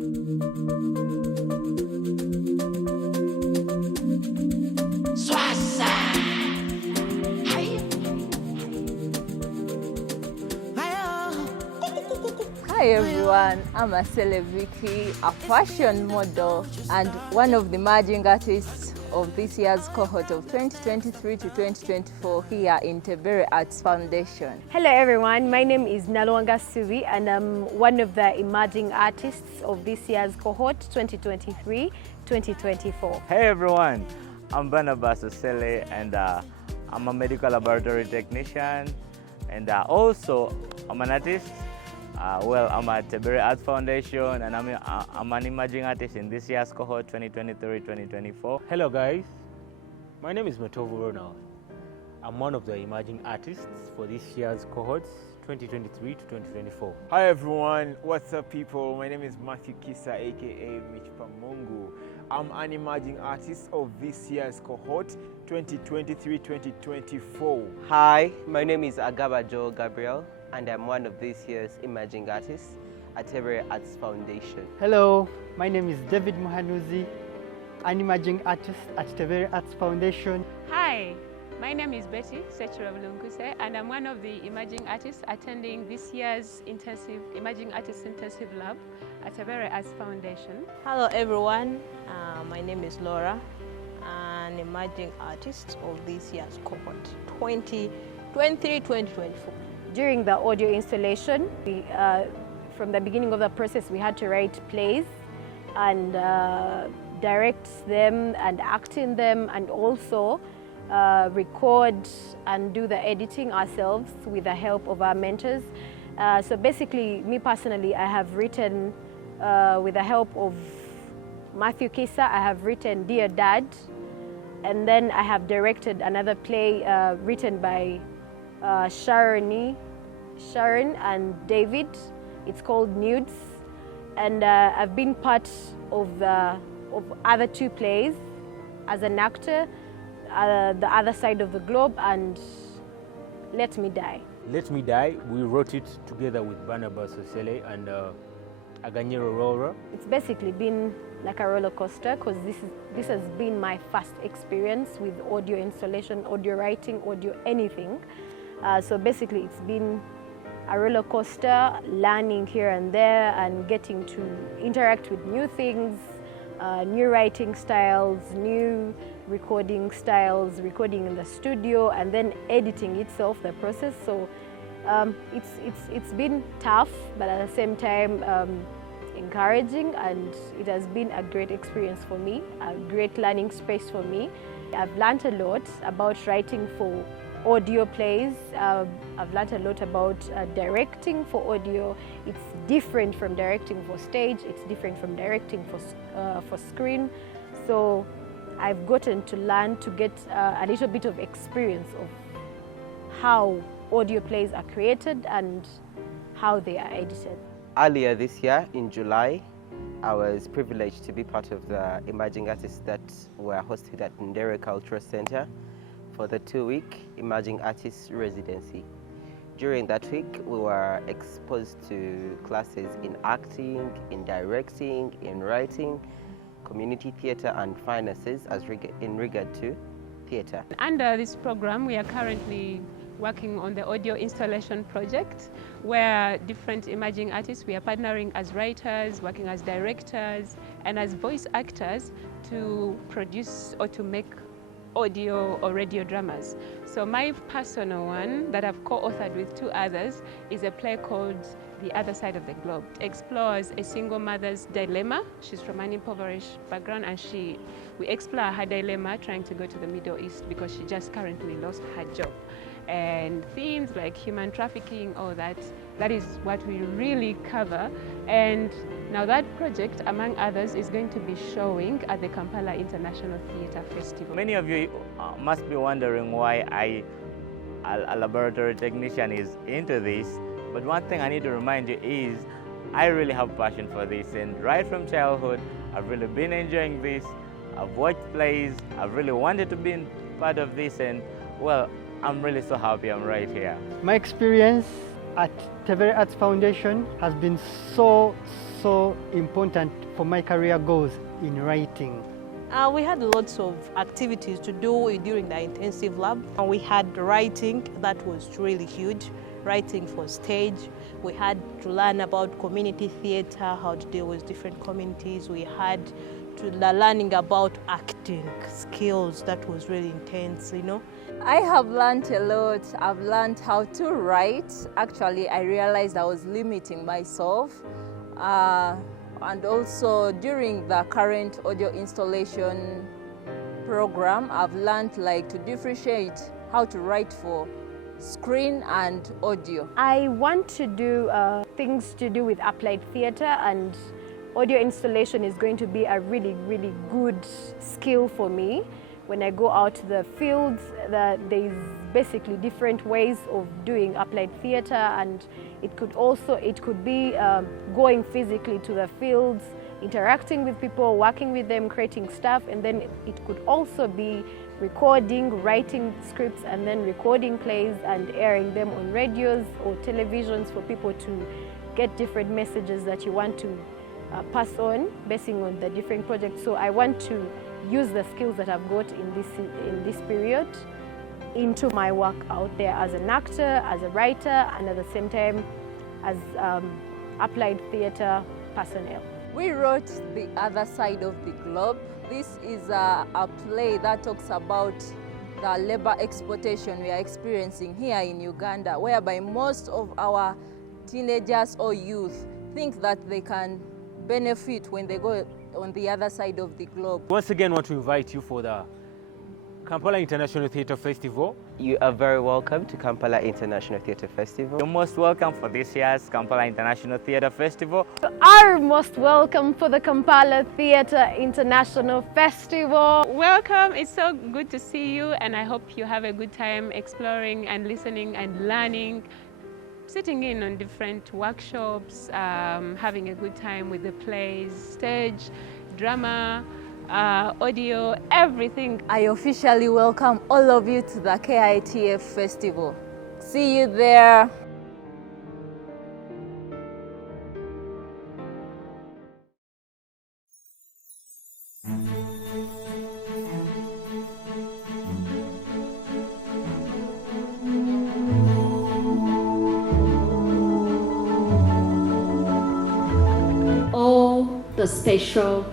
Hi everyone, I'm Asele Vicky, a fashion model and one of the emerging artists of this year's cohort of 2023 to 2024 here in Tebere Arts Foundation. Hello everyone, my name is Nalwanga Subi and I'm one of the emerging artists of this year's cohort 2023-2024. Hey everyone, I'm Barnabas Osele and I'm a medical laboratory technician and also I'm an artist. I'm at Tebere Arts Foundation and I'm an emerging artist in this year's cohort 2023-2024. Hello guys, my name is Matovu Ronald. I'm one of the emerging artists for this year's cohorts 2023 to 2024. Hi everyone, what's up people? My name is Matthew Kisa aka Mitch Pamungu. I'm an emerging artist of this year's cohort 2023-2024. Hi, my name is Agaba Joe Gabriel and I'm one of this year's emerging artists at Tebere Arts Foundation. Hello, my name is David Muhanuzi, an emerging artist at Tebere Arts Foundation. Hi, my name is Betty Sechuravulunguse and I'm one of the emerging artists attending this year's Emerging Artists Intensive Lab at Tebere Arts Foundation. Hello everyone, my name is Laura, an emerging artist of this year's cohort 2023-2024. During the audio installation, from the beginning of the process, we had to write plays and direct them and act in them and also record and do the editing ourselves with the help of our mentors. So basically, me personally, I have written with the help of Matthew Kisa, I have written Dear Dad, and then I have directed another play written by Sharon and David. It's called Nudes, and I've been part of other two plays as an actor, The Other Side of the Globe and Let Me Die. Let Me Die, we wrote it together with Barnabas Osele and Aganyero Rora. It's basically been like a roller coaster because this has been my first experience with audio installation, audio writing, audio anything. So basically it's been a roller coaster, learning here and there and getting to interact with new things, new writing styles, new recording styles, recording in the studio and then editing itself, the process. So it's been tough, but at the same time encouraging, and it has been a great experience for me, a great learning space for me. I've learned a lot about writing for audio plays. I've learned a lot about directing for audio. It's different from directing for stage. It's different from directing for screen. So I've gotten to learn to get a little bit of experience of how audio plays are created and how they are edited. Earlier this year, in July, I was privileged to be part of the emerging artists that were hosted at Ndere Cultural Center for the 2-week Emerging Artists Residency. During that week, we were exposed to classes in acting, in directing, in writing, community theatre and finances in regard to theatre. Under this program, we are currently working on the audio installation project where different emerging artists, we are partnering as writers, working as directors and as voice actors to produce or to make audio or radio dramas. So my personal one that I've co-authored with 2 others is a play called The Other Side of the Globe. It explores a single mother's dilemma. She's from an impoverished background and we explore her dilemma trying to go to the Middle East because she just currently lost her job. And themes like human trafficking, all that is what we really cover. And now that project, among others, is going to be showing at the Kampala International Theatre Festival. Many of you must be wondering why a laboratory technician is into this. But one thing I need to remind you is I really have passion for this, and right from childhood I've really been enjoying this. I've watched plays, I've really wanted to be part of this, and well, I'm really so happy I'm right here. My experience at Tebere Arts Foundation has been so also important for my career goals in writing? We had lots of activities to do during the intensive lab. We had writing, that was really huge, writing for stage. We had to learn about community theatre, how to deal with different communities. We had to learning about acting skills. That was really intense, you know. I have learned a lot. I've learned how to write. Actually, I realized I was limiting myself. And also during the current audio installation program, I've learned to differentiate how to write for screen and audio. I want to do things to do with applied theatre, and audio installation is going to be a really, really good skill for me. When I go out to the fields, there's basically different ways of doing applied theatre, and it could be going physically to the fields, interacting with people, working with them, creating stuff, and then it could also be recording, writing scripts, and then recording plays and airing them on radios or televisions for people to get different messages that you want to pass on, basing on the different projects. So I want to use the skills that I've got in this period into my work out there as an actor, as a writer, and at the same time as applied theatre personnel. We wrote The Other Side of the Globe. This is a play that talks about the labor exploitation we are experiencing here in Uganda, whereby most of our teenagers or youth think that they can benefit when they go on the other side of the globe. Once again, I want to invite you for the Kampala International Theatre Festival. You are very welcome to Kampala International Theatre Festival. You're most welcome for this year's Kampala International Theatre Festival. You are most welcome for the Kampala Theatre International Festival. Welcome, it's so good to see you, and I hope you have a good time exploring and listening and learning, sitting in on different workshops, having a good time with the plays, stage, drama, audio, everything. I officially welcome all of you to the KITF Festival. See you there. All the special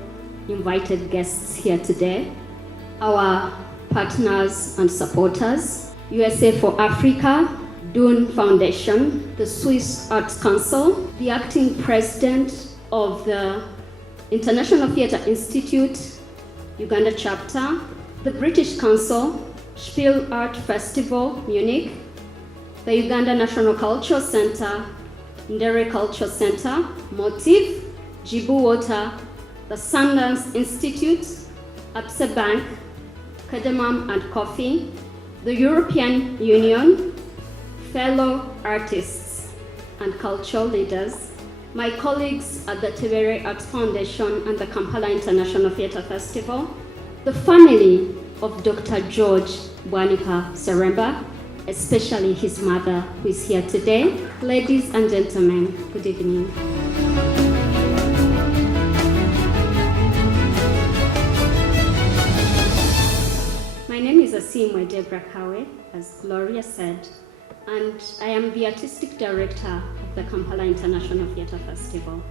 invited guests here today, our partners and supporters, USA for Africa, Dune Foundation, the Swiss Arts Council, the acting president of the International Theatre Institute, Uganda chapter, the British Council, Spiel Art Festival, Munich, the Uganda National Cultural Center, Ndere Cultural Center, Motif, Jibu Water, the Sundance Institute, Absa Bank, Kadamam and Coffee, the European Union, fellow artists and cultural leaders, my colleagues at the Tebere Arts Foundation and the Kampala International Theatre Festival, the family of Dr. George Bwanika Seremba, especially his mother who is here today. Ladies and gentlemen, good evening. My name is Asimwe Debra Kawe, as Gloria said, and I am the Artistic Director of the Kampala International Theatre Festival.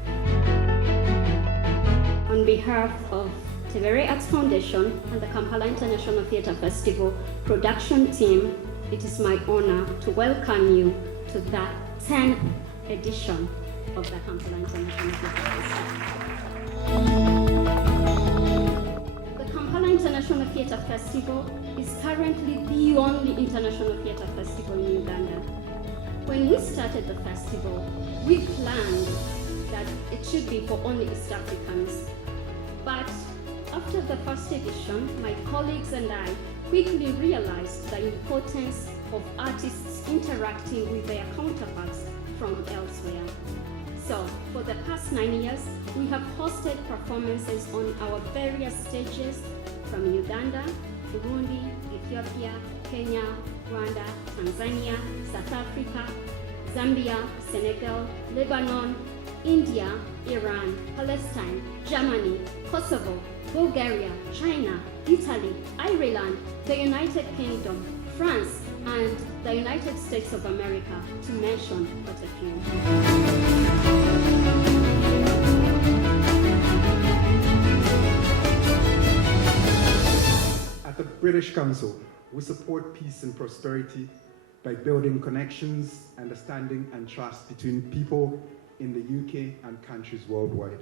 On behalf of Tebere Arts Foundation and the Kampala International Theatre Festival production team, it is my honor to welcome you to the 10th edition of the Kampala International Theatre Festival. The Kampala International Theatre Festival is currently the only international theatre festival in Uganda. When we started the festival, we planned that it should be for only East Africans. But after the first edition, my colleagues and I quickly realized the importance of artists interacting with their counterparts from elsewhere. So, for the past 9 years, we have hosted performances on our various stages from Uganda, Burundi, Ethiopia, Kenya, Rwanda, Tanzania, South Africa, Zambia, Senegal, Lebanon, India, Iran, Palestine, Germany, Kosovo, Bulgaria, China, Italy, Ireland, the United Kingdom, France, and the United States of America, to mention but a few. At the British Council, we support peace and prosperity by building connections, understanding, and trust between people in the UK and countries worldwide.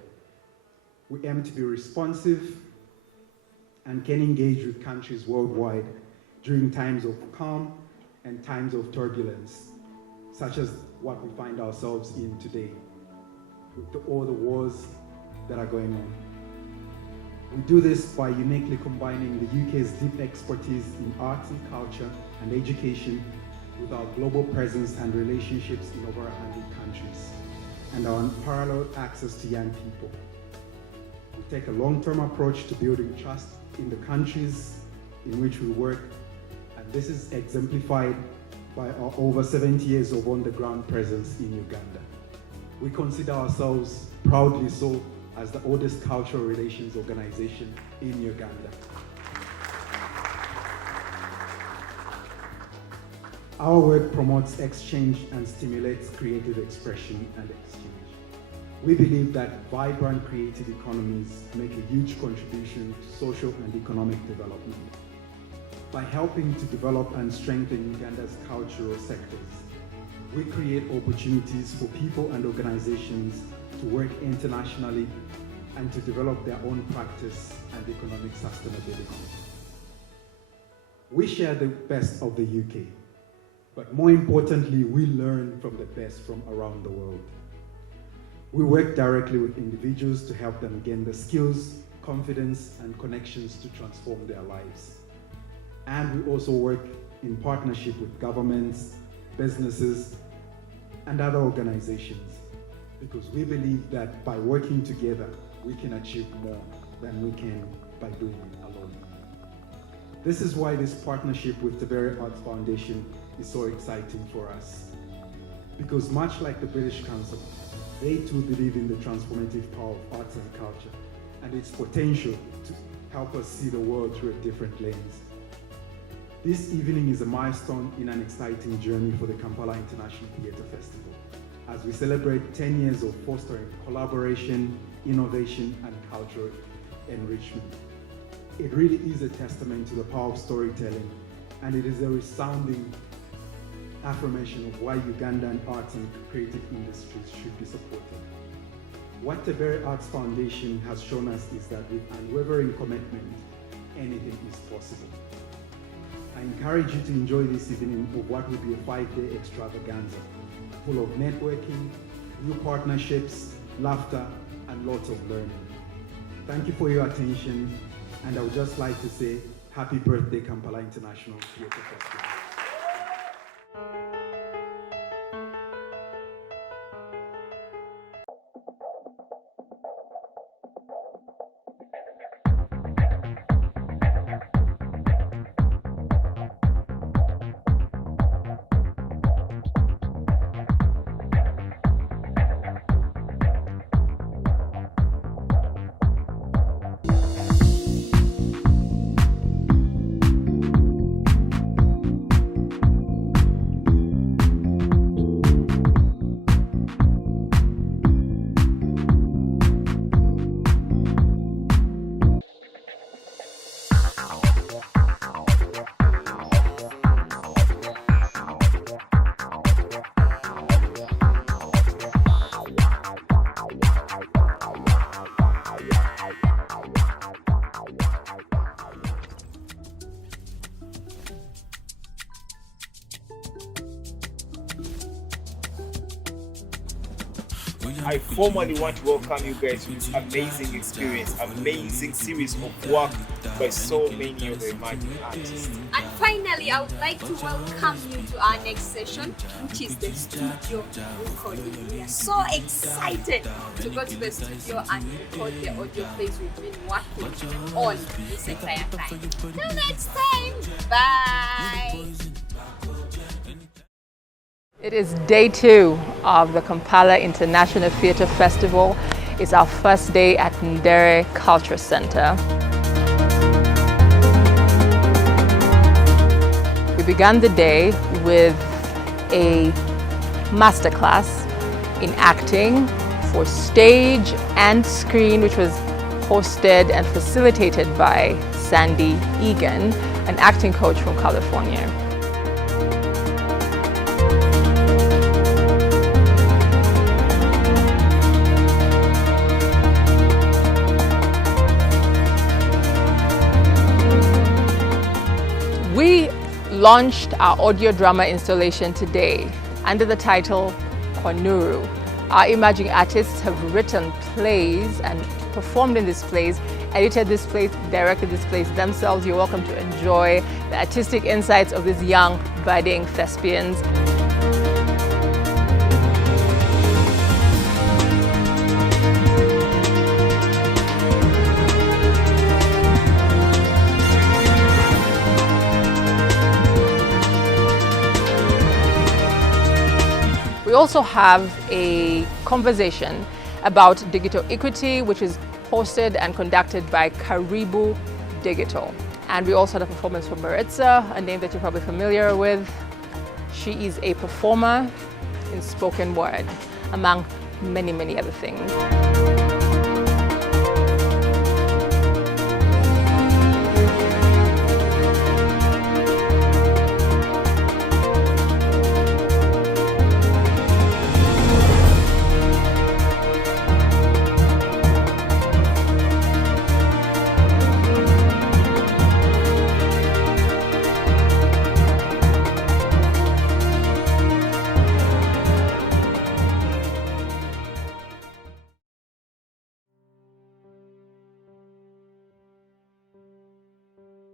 We aim to be responsive and can engage with countries worldwide during times of calm and times of turbulence, such as what we find ourselves in today, with all the wars that are going on. We do this by uniquely combining the UK's deep expertise in arts and culture and education with our global presence and relationships in over 100 countries, and our unparalleled access to young people. We take a long-term approach to building trust in the countries in which we work, and this is exemplified by our over 70 years of on-the-ground presence in Uganda. We consider ourselves, proudly so, as the oldest cultural relations organization in Uganda. Our work promotes exchange and stimulates creative expression and exchange. We believe that vibrant creative economies make a huge contribution to social and economic development. By helping to develop and strengthen Uganda's cultural sectors, we create opportunities for people and organizations to work internationally and to develop their own practice and economic sustainability. We share the best of the UK, but more importantly, we learn from the best from around the world. We work directly with individuals to help them gain the skills, confidence, and connections to transform their lives. And we also work in partnership with governments, businesses, and other organizations, because we believe that by working together, we can achieve more than we can by doing it alone. This is why this partnership with the Tebere Arts Foundation is so exciting for us. Because much like the British Council, they too believe in the transformative power of arts and culture and its potential to help us see the world through a different lens. This evening is a milestone in an exciting journey for the Kampala International Theatre Festival, as we celebrate 10 years of fostering collaboration, innovation, and cultural enrichment. It really is a testament to the power of storytelling, and it is a resounding affirmation of why Ugandan arts and creative industries should be supported. What the Tebere Arts Foundation has shown us is that with unwavering commitment, anything is possible. I encourage you to enjoy this evening of what will be a 5-day extravaganza, full of networking, new partnerships, laughter, and lots of learning. Thank you for your attention, and I would just like to say happy birthday, Kampala International Theatre Festival. I formally want to welcome you guys to this amazing experience, amazing series of work by so many of the emerging artists. And finally, I would like to welcome you to our next session, which is the studio recording. We are so excited to go to the studio and record the audio plays we've been working on this entire time. Till next time, bye! It is day 2 of the Kampala International Theatre Festival. It's our first day at Ndere Culture Center. We began the day with a masterclass in acting for stage and screen, which was hosted and facilitated by Sandy Egan, an acting coach from California. We launched our audio drama installation today under the title Konuru. Our emerging artists have written plays and performed in these plays, edited this plays, directed this plays themselves. You're welcome to enjoy the artistic insights of these young, budding thespians. We also have a conversation about digital equity, which is hosted and conducted by Karibu Digital. And we also had a performance from Maritza, a name that you're probably familiar with. She is a performer in spoken word, among many, many other things.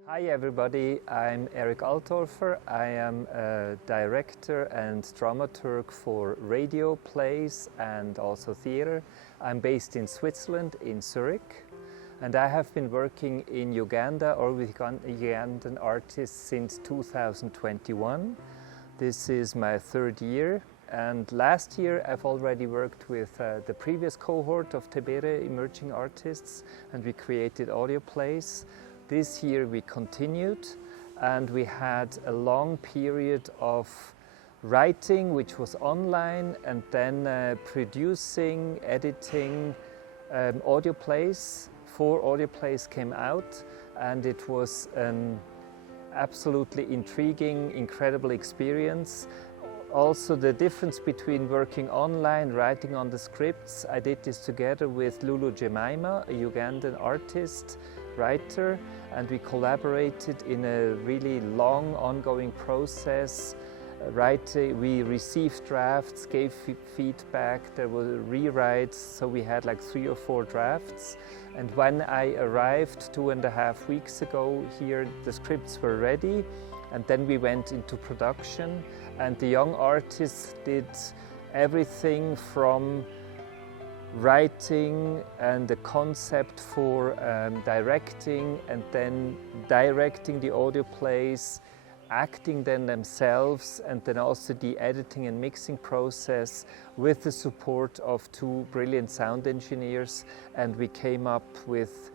Hi everybody, I'm Eric Altorfer. I am a director and dramaturg for radio plays and also theatre. I'm based in Switzerland, in Zurich, and I have been working in Uganda or with Ugandan artists since 2021. This is my 3rd year, and last year I've already worked with the previous cohort of Tebere emerging artists, and we created audio plays. This year we continued, and we had a long period of writing, which was online, and then producing, editing audio plays. 4 audio plays came out, and it was an absolutely intriguing, incredible experience. Also, the difference between working online, writing on the scripts, I did this together with Lulu Jemima, a Ugandan artist, writer, and we collaborated in a really long ongoing process. We received drafts, gave feedback, there were rewrites, so we had like 3 or 4 drafts. And when I arrived 2.5 weeks ago here, the scripts were ready, and then we went into production, and the young artists did everything from writing and the concept for directing, and then directing the audio plays, acting them themselves, and then also the editing and mixing process with the support of 2 brilliant sound engineers. And we came up with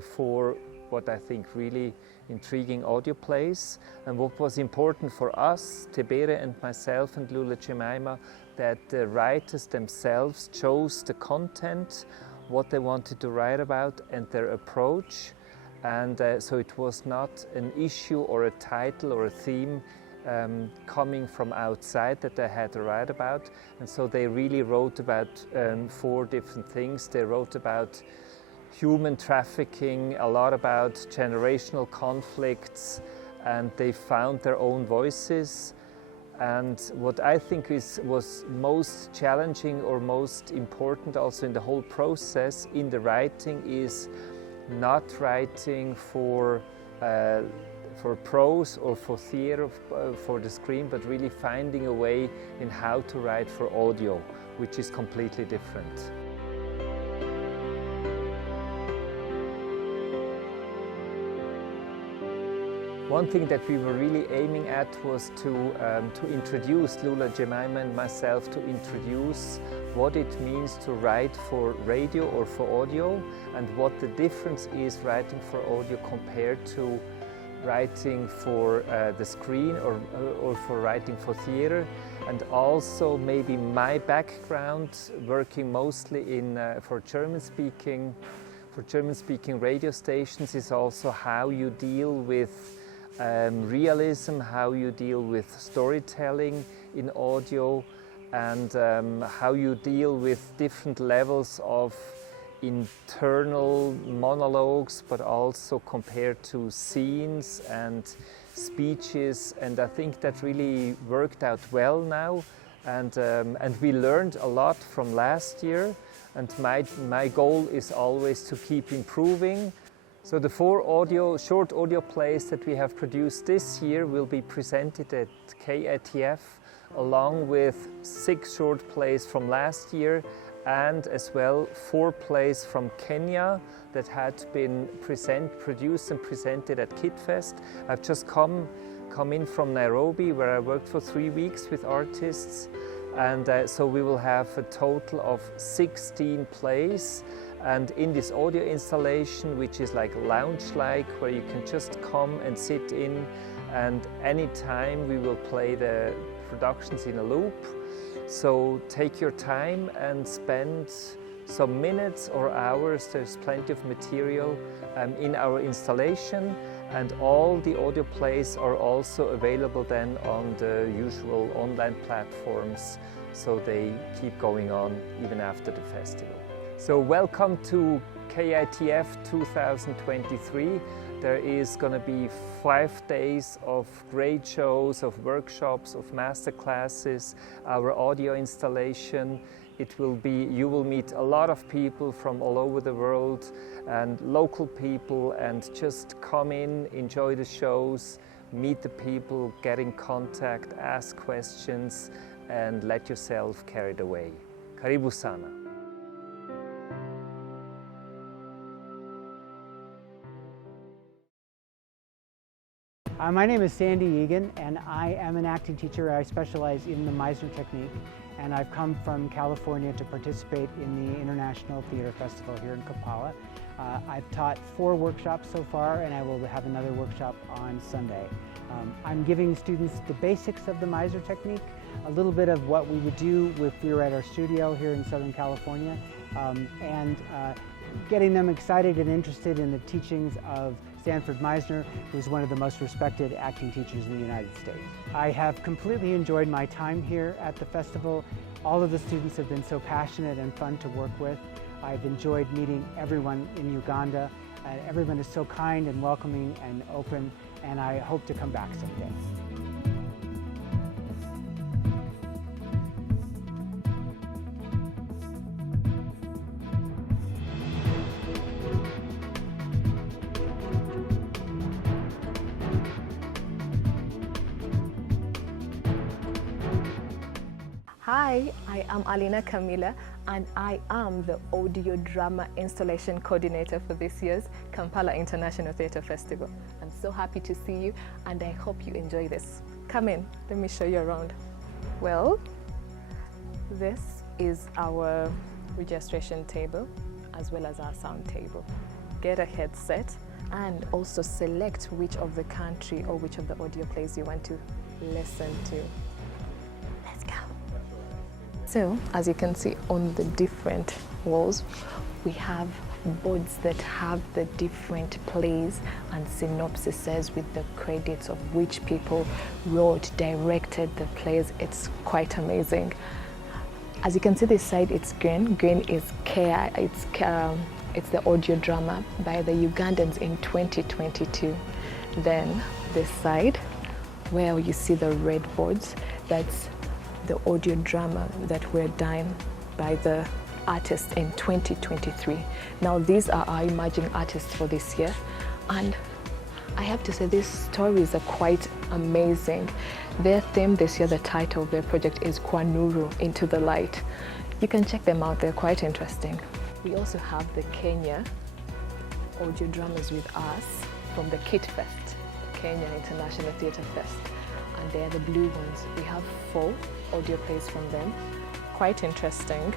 4 what I think really intriguing audio plays. And what was important for us, Tebere and myself and Lula Jemima, that the writers themselves chose the content, what they wanted to write about, and their approach. And so it was not an issue or a title or a theme coming from outside that they had to write about. And so they really wrote about 4 different things. They wrote about human trafficking, a lot about generational conflicts, and they found their own voices. And what I think was most challenging or most important also in the whole process in the writing is not writing for prose or for theatre, for the screen, but really finding a way in how to write for audio, which is completely different. One thing that we were really aiming at was to introduce, Lula, Jemima and myself, to introduce what it means to write for radio or for audio, and what the difference is writing for audio compared to writing for the screen or for writing for theater. And also maybe my background, working mostly in for German-speaking radio stations, is also how you deal with realism, how you deal with storytelling in audio, and how you deal with different levels of internal monologues, but also compared to scenes and speeches. And I think that really worked out well now, and we learned a lot from last year, and my goal is always to keep improving. So the 4 short audio plays that we have produced this year will be presented at KITF, along with 6 short plays from last year, and as well 4 plays from Kenya that had been produced and presented at KITFest. I've just come in from Nairobi, where I worked for 3 weeks with artists, and so we will have a total of 16 plays. And in this audio installation, which is like lounge-like, where you can just come and sit in, and anytime we will play the productions in a loop. So take your time and spend some minutes or hours. There's plenty of material in our installation, and all the audio plays are also available then on the usual online platforms, so they keep going on even after the festival. So welcome to KITF 2023. There is going to be 5 days of great shows, of workshops, of master classes, our audio installation. You will meet a lot of people from all over the world and local people, and just come in, enjoy the shows, meet the people, get in contact, ask questions, and let yourself carried away. Karibu sana. My name is Sandy Egan, and I am an acting teacher. I specialize in the Meisner technique, and I've come from California to participate in the International Theater Festival here in Kampala. I've taught 4 workshops so far, and I will have another workshop on Sunday. I'm giving students the basics of the Meisner technique, a little bit of what we would do if we were at our studio here in Southern California, and getting them excited and interested in the teachings of Stanford Meisner, who's one of the most respected acting teachers in the United States. I have completely enjoyed my time here at the festival. All of the students have been so passionate and fun to work with. I've enjoyed meeting everyone in Uganda. Everyone is so kind and welcoming and open, and I hope to come back someday. Hi, I am Alina Camila, and I am the audio drama installation coordinator for this year's Kampala International Theatre Festival. I'm so happy to see you, and I hope you enjoy this. Come in, let me show you around. Well, this is our registration table as well as our sound table. Get a headset and also select which of the country or which of the audio plays you want to listen to. Let's go. So, as you can see on the different walls, we have boards that have the different plays and synopsises with the credits of which people wrote, directed the plays. It's quite amazing. As you can see this side, it's green. Green is it's the audio drama by the Ugandans in 2022. Then this side, where you see the red boards, that's the audio drama that were done by the artists in 2023. Now these are our emerging artists for this year, and I have to say these stories are quite amazing. Their theme this year, the title of their project is Kwanuru, Into the Light. You can check them out, they're quite interesting. We also have the Kenya audio dramas with us from the KITFest. Kenya International Theatre Fest, and they are the blue ones. We have 4 audio plays from them. Quite interesting.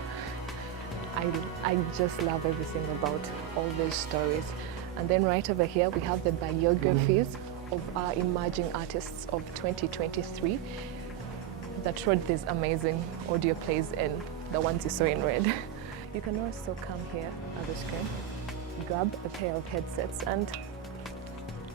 I just love everything about all these stories. And then right over here we have the biographies of our emerging artists of 2023 that wrote these amazing audio plays, and the ones you saw in red. You can also come here at the screen, grab a pair of headsets and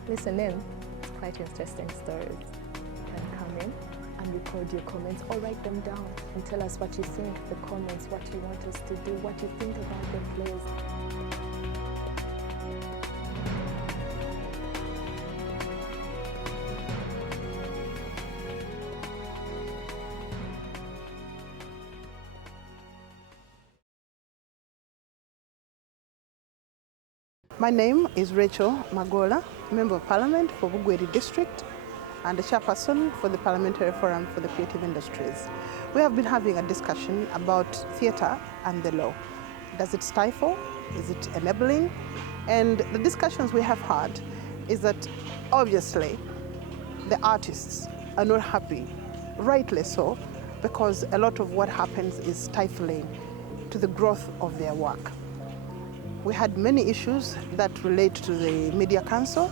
listen in. It's quite interesting stories. You can come in and record your comments or write them down and tell us what you think, the comments, what you want us to do, what you think about the plays. My name is Rachel Magola, Member of Parliament for Bugweri District and the chairperson for the Parliamentary Forum for the Creative Industries. We have been having a discussion about theatre and the law. Does it stifle? Is it enabling? And the discussions we have had is that obviously the artists are not happy, rightly so, because a lot of what happens is stifling to the growth of their work. We had many issues that relate to the Media Council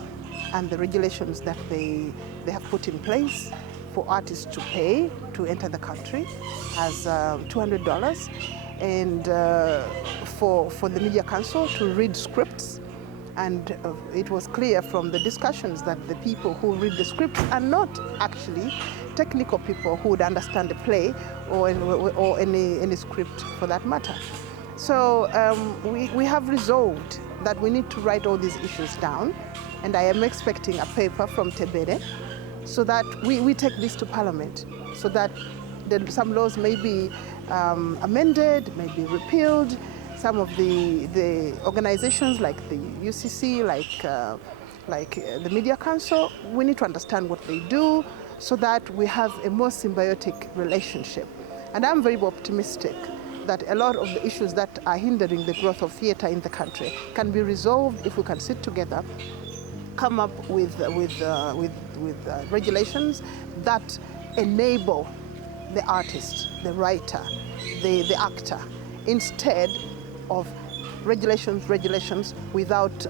and the regulations that they have put in place for artists to pay to enter the country as $200, and for the Media Council to read scripts. And it was clear from the discussions that the people who read the scripts are not actually technical people who would understand the play or any script for that matter. So we have resolved that we need to write all these issues down, and I am expecting a paper from Tebere so that we take this to Parliament, so that some laws may be amended, may be repealed. Some of the organizations like the UCC, like the Media Council, we need to understand what they do so that we have a more symbiotic relationship. And I'm very optimistic that a lot of the issues that are hindering the growth of theatre in the country can be resolved if we can sit together, come up with regulations that enable the artist, the writer, the actor, instead of regulations without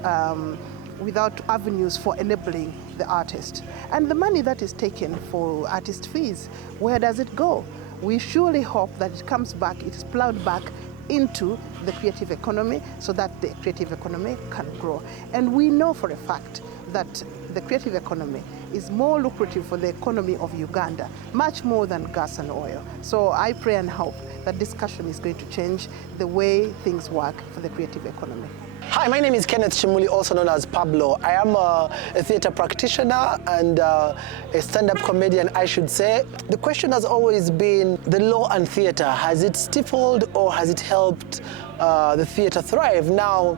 avenues for enabling the artist. And the money that is taken for artist fees, where does it go? We surely hope that it comes back, it is plowed back into the creative economy so that the creative economy can grow. And we know for a fact that the creative economy is more lucrative for the economy of Uganda, much more than gas and oil. So I pray and hope that discussion is going to change the way things work for the creative economy. Hi, my name is Kenneth Chimuli, also known as Pablo. I am a theatre practitioner and a stand-up comedian, I should say. The question has always been the law and theatre. Has it stifled or has it helped the theatre thrive? Now,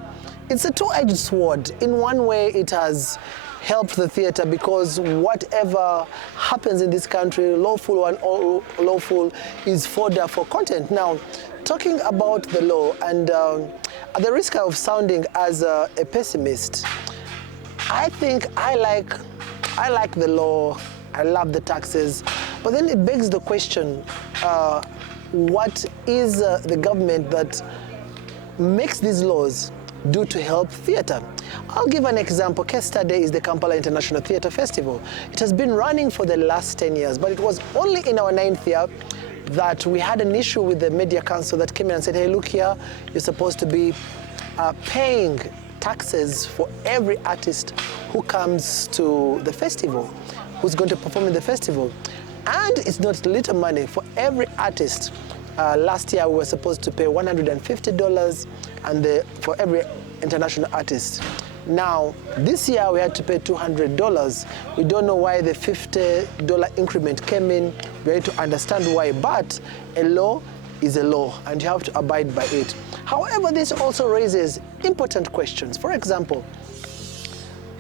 it's a two-edged sword. In one way, it has helped the theatre because whatever happens in this country, lawful or unlawful, is fodder for content. Now, talking about the law, and at the risk of sounding as a pessimist, I think I like the law, I love the taxes, but then it begs the question, what is the government that makes these laws do to help theatre? I'll give an example. Case study is the Kampala International Theatre Festival. It has been running for the last 10 years, but it was only in our 9th year that we had an issue with the Media Council that came in and said, hey, look here, you're supposed to be paying taxes for every artist who comes to the festival, who's going to perform in the festival. And it's not little money. For every artist, last year we were supposed to pay $150 and for every international artist. Now, this year we had to pay $200. We don't know why the $50 increment came in. We need to understand why, but a law is a law and you have to abide by it. However, this also raises important questions. For example,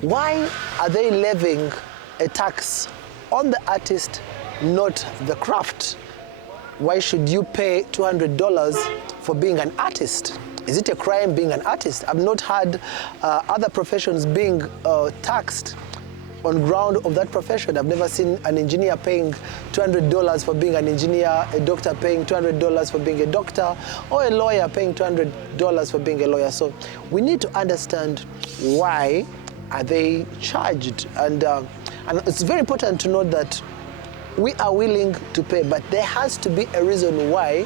why are they levying a tax on the artist, not the craft? Why should you pay $200 for being an artist? Is it a crime being an artist? I've not had other professions being taxed on ground of that profession. I've never seen an engineer paying $200 for being an engineer, a doctor paying $200 for being a doctor, or a lawyer paying $200 for being a lawyer. So we need to understand why are they charged, and it's very important to note that we are willing to pay, but there has to be a reason why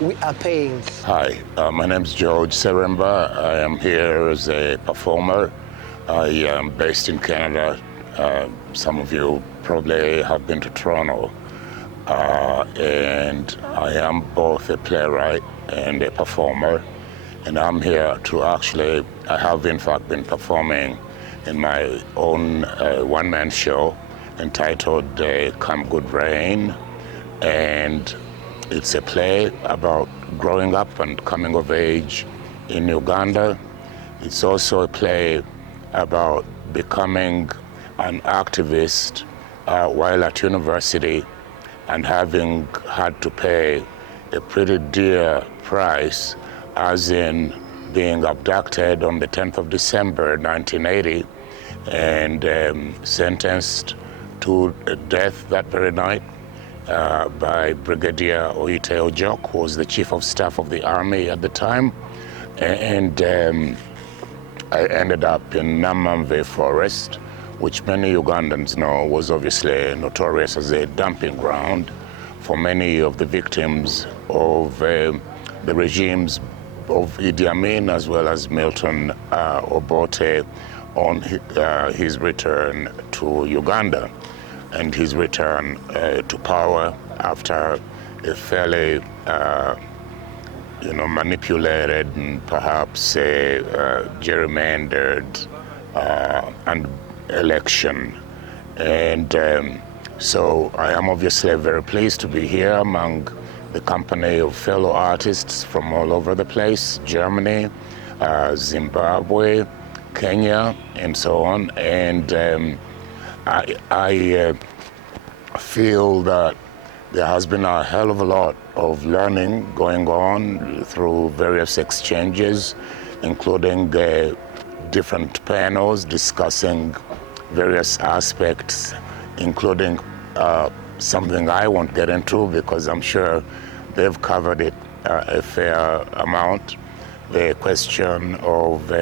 we are paying. Hi, my name is George Seremba. I am here as a performer. I am based in Canada. Some of you probably have been to Toronto. And I am both a playwright and a performer. And I'm here to actually, I have in fact been performing in my own one-man show entitled Come Good Rain. And it's a play about growing up and coming of age in Uganda. It's also a play about becoming an activist while at university and having had to pay a pretty dear price, as in being abducted on the 10th of December 1980 and sentenced to death that very night by Brigadier Oite Ojok, who was the Chief of Staff of the Army at the time. And I ended up in Namamve Forest, which many Ugandans know was obviously notorious as a dumping ground for many of the victims of the regimes of Idi Amin as well as Milton Obote on his return to Uganda and his return to power after a fairly manipulated and perhaps gerrymandered election. And so I am obviously very pleased to be here among the company of fellow artists from all over the place, Germany, Zimbabwe, Kenya, and so on. And I feel that there has been a hell of a lot of learning going on through various exchanges, including different panels discussing various aspects, including something I won't get into because I'm sure they've covered it a fair amount, the question of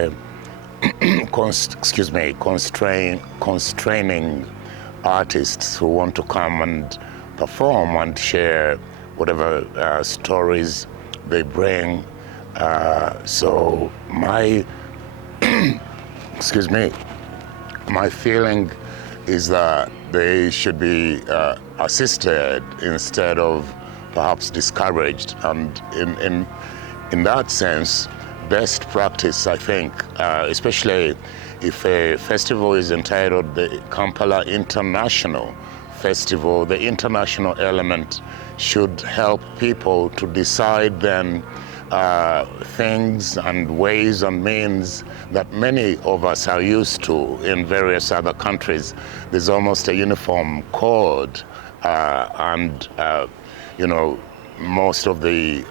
constraining artists who want to come and perform and share whatever stories they bring. So my my feeling is that they should be assisted instead of perhaps discouraged. And in that sense, best practice, I think, especially if a festival is entitled the Kampala International Festival, the international element should help people to decide then things and ways and means that many of us are used to in various other countries. There's almost a uniform code and most of the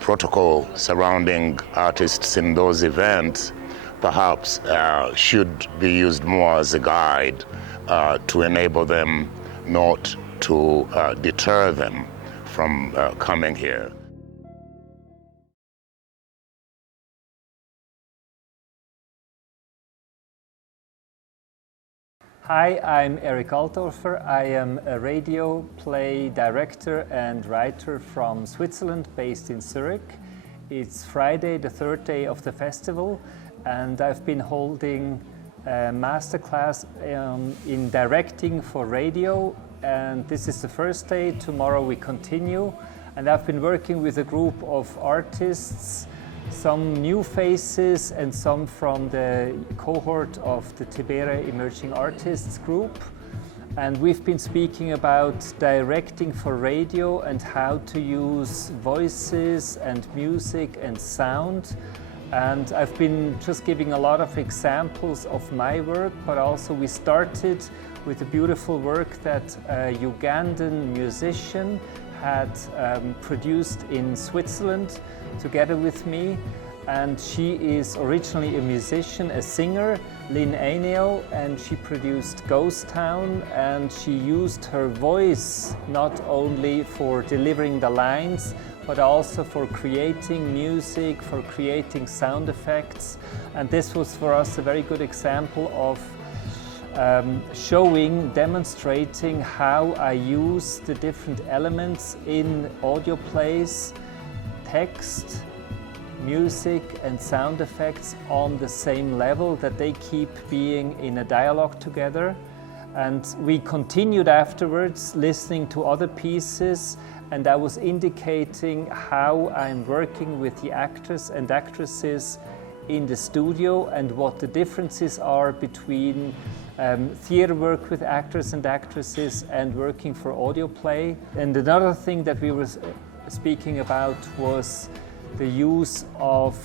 protocol surrounding artists in those events perhaps should be used more as a guide to enable them not to deter them from coming here. Hi, I'm Eric Althofer. I am a radio play director and writer from Switzerland, based in Zurich. It's Friday, the third day of the festival, and I've been holding a masterclass in directing for radio, and this is the first day. Tomorrow we continue, and I've been working with a group of artists, some new faces and some from the cohort of the Tibere Emerging Artists group. And we've been speaking about directing for radio and how to use voices and music and sound. And I've been just giving a lot of examples of my work, but also we started with a beautiful work that a Ugandan musician had produced in Switzerland together with me. and she is originally a musician, a singer, Lynn Aineo, and she produced Ghost Town, and she used her voice not only for delivering the lines, but also for creating music, for creating sound effects. And this was for us a very good example of demonstrating how I use the different elements in audio plays, text, music and sound effects on the same level, that they keep being in a dialogue together. And we continued afterwards listening to other pieces, and I was indicating how I'm working with the actors and actresses in the studio and what the differences are between theater work with actors and actresses and working for audio play. And another thing that we were speaking about was the use of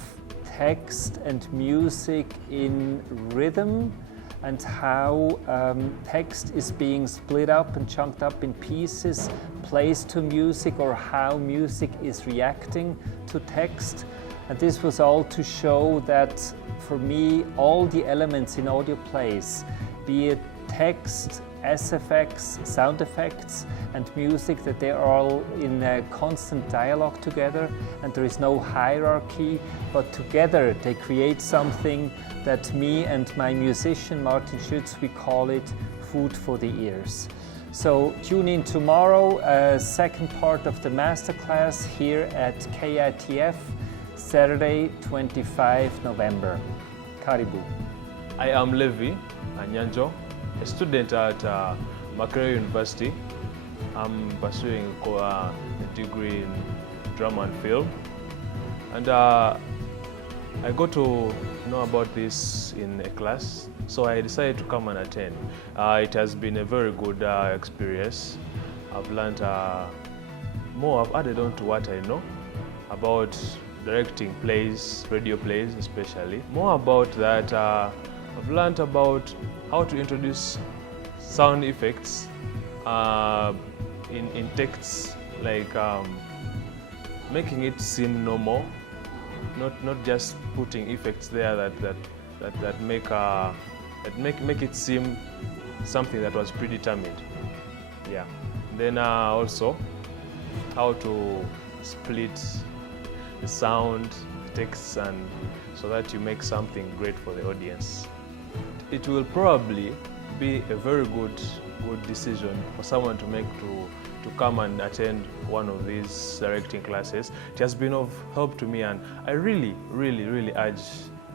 text and music in rhythm, and how text is being split up and chunked up in pieces, placed to music, or how music is reacting to text. And this was all to show that, for me, all the elements in audio plays, be it text, SFX, sound effects, and music, that they are all in a constant dialogue together, and there is no hierarchy, but together they create something that me and my musician Martin Schütz, we call it food for the ears. So tune in tomorrow, second part of the masterclass here at KITF, Saturday, 25 November. Karibu. I am Levi Anyanjo, a student at Makerere University. I'm pursuing a degree in drama and film. And I got to know about this in a class, so I decided to come and attend. It has been a very good experience. I've learned more, I've added on to what I know about directing plays, radio plays especially. More about that, I've learned about how to introduce sound effects in texts, like making it seem normal, not just putting effects there that make it seem something that was predetermined. Yeah. Then also how to split the sound, text, and so that you make something great for the audience. It will probably be a very good decision for someone to make to come and attend one of these directing classes. It has been of help to me, and I really urge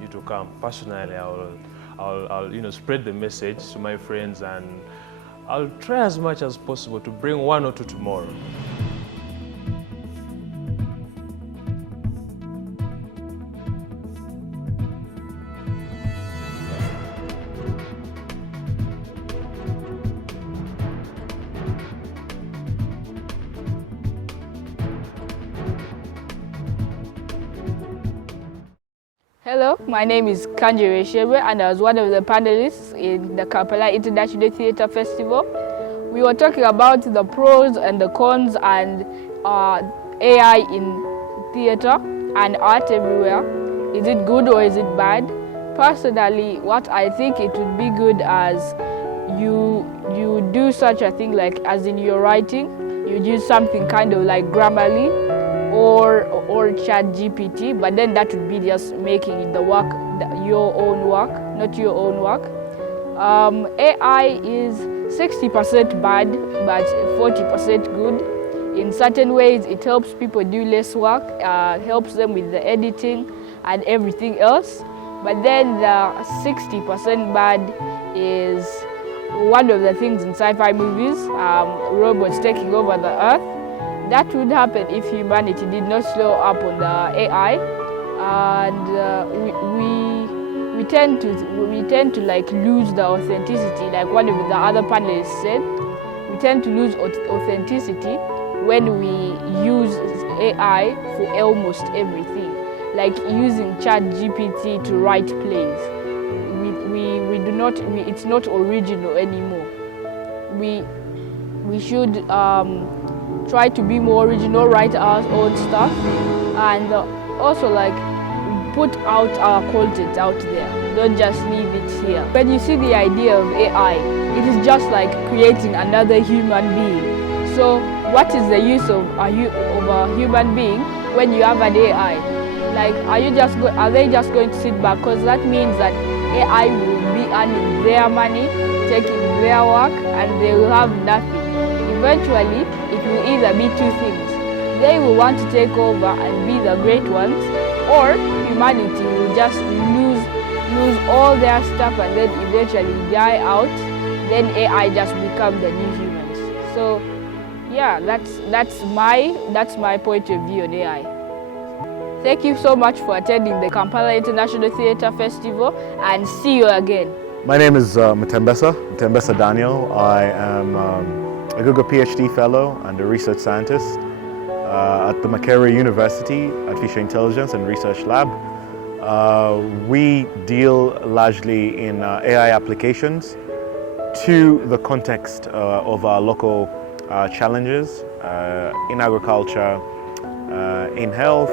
you to come. Personally, I'll spread the message to my friends, and I'll try as much as possible to bring one or two tomorrow. Hello, my name is Kanjire Shebe, and I was one of the panelists in the Kampala International Theatre Festival. We were talking about the pros and the cons and AI in theatre and art everywhere. Is it good or is it bad? Personally, what I think it would be good as you do such a thing, like as in your writing, you use something kind of like Grammarly or ChatGPT, but then that would be just making it the work, your own work, not your own work. AI is 60% bad, but 40% good. In certain ways, it helps people do less work, helps them with the editing and everything else. But then the 60% bad is one of the things in sci-fi movies, robots taking over the earth. That would happen if humanity did not slow up on the AI, and we tend to like lose the authenticity. Like one of the other panelists said, we tend to lose authenticity when we use AI for almost everything. Like using ChatGPT to write plays, it's not original anymore. We should try to be more original, write our own stuff, and also like put out our content out there. Don't just leave it here. When you see the idea of AI, it is just like creating another human being. So what is the use of a human being when you have an AI? Like, are they just going to sit back? Because that means that AI will be earning their money, taking their work, and they will have nothing. Eventually, it will either be two things. They will want to take over and be the great ones, or humanity will just lose all their stuff and then eventually die out. Then AI just become the new humans. So yeah, that's my point of view on AI. Thank you so much for attending the Kampala International Theatre Festival, and see you again. My name is Mutembesa Daniel. I am a Google PhD Fellow and a Research Scientist at the Makerere University Artificial Intelligence and Research Lab. We deal largely in AI applications to the context of our local challenges in agriculture, in health,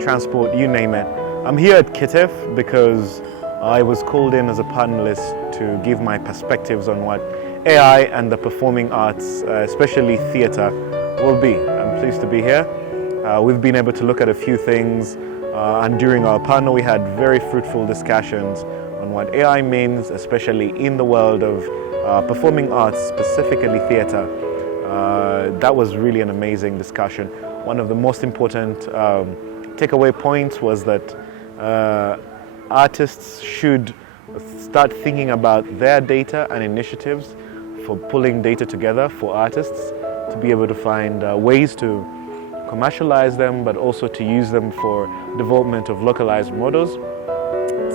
transport, you name it. I'm here at KITF because I was called in as a panelist to give my perspectives on what AI and the performing arts, especially theatre, will be. I'm pleased to be here. We've been able to look at a few things, and during our panel we had very fruitful discussions on what AI means, especially in the world of performing arts, specifically theatre. That was really an amazing discussion. One of the most important takeaway points was that artists should start thinking about their data and initiatives for pulling data together for artists to be able to find ways to commercialize them, but also to use them for development of localized models.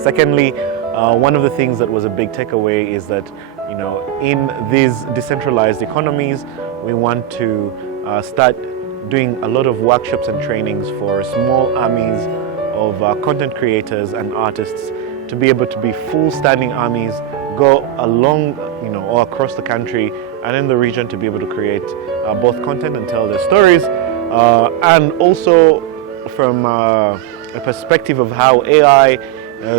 Secondly, one of the things that was a big takeaway is that, you know, in these decentralized economies, we want to start doing a lot of workshops and trainings for small armies of content creators and artists to be able to be full standing armies, go along, you know, all across the country and in the region to be able to create both content and tell their stories, and also from a perspective of how AI,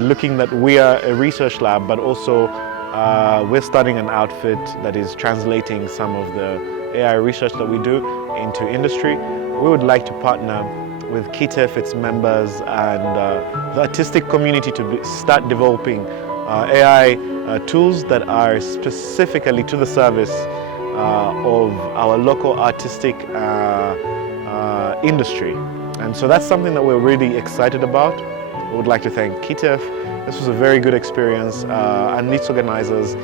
looking that we are a research lab, but also we're starting an outfit that is translating some of the AI research that we do into industry. We would like to partner with KITF, its members, and the artistic community to start developing AI tools that are specifically to the service of our local artistic industry. And so that's something that we're really excited about. We would like to thank KITF. This was a very good experience, and its organizers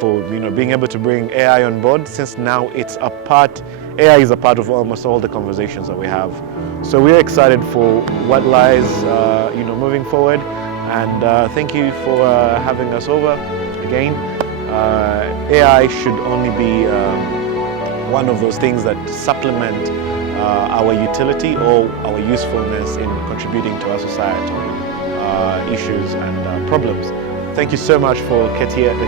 for being able to bring AI on board, since now AI is a part of almost all the conversations that we have. So we're excited for what lies moving forward, and thank you for having us over again. AI should only be one of those things that supplement our utility or our usefulness in contributing to our societal issues and problems. Thank you so much for KITF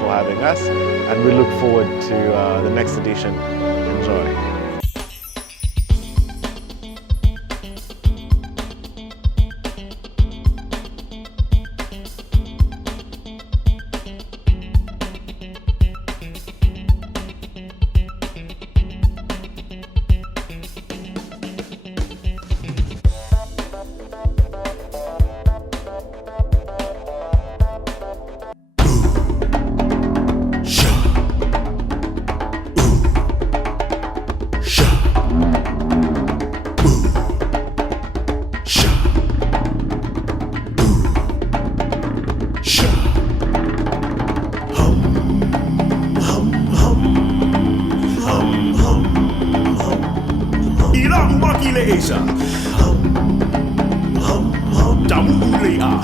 for having us, and we look forward to the next edition. Enjoy. Damu ulea